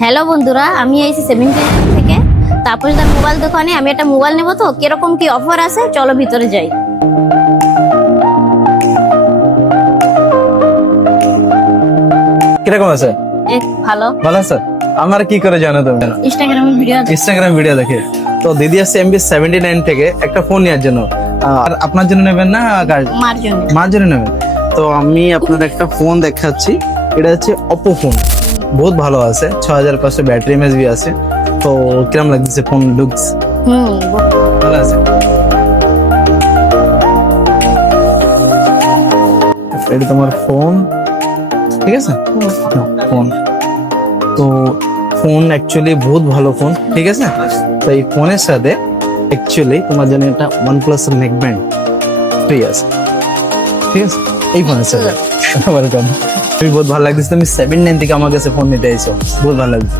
Hello বন্ধুরা, আমি এসেছি 17 থেকে তাপসদার মোবাইল দোকানে। আমি একটা মোবাইল নেব, তো কিরকম কি অফার আছে চলো ভিতরে যাই। কিরকম আছে? ভালো। ভালো আছে? আমার কি করে জানো তুমি? ইনস্টাগ্রাম ভিডিও দেখে। তো দিদি আসছে MB79 থেকে একটা ফোন নেওয়ার জন্য। আর আপনার জন্য নেবেন না মার জন্য। মার জন্য নেবেন? তো আমি আপনার একটা ফোন দেখাচ্ছি। এটা হচ্ছে Oppo ফোন, বহুত ভালো আছে, 6500 ব্যাটারি এমএসবি আছে। তো কিরম লাগছে ফোন লুকস? ভালো আছে। এটা তোমার ফোন, ঠিক আছে? ফোন তো ফোন অ্যাকচুয়ালি বহুত ভালো ফোন, ঠিক আছে? তো এই ফোনের সাথে অ্যাকচুয়ালি তোমার জন্য একটা OnePlus নেক ব্যান্ড ফ্রি আছে, ঠিক আছে? এই ফোনের সাথে ওয়েলকাম। তুমি বহুত ভালো লাগতেছে, তুমি 79 থেকে আমার কাছে ফোন নিতে আইছো, বহুত ভালো লাগছে।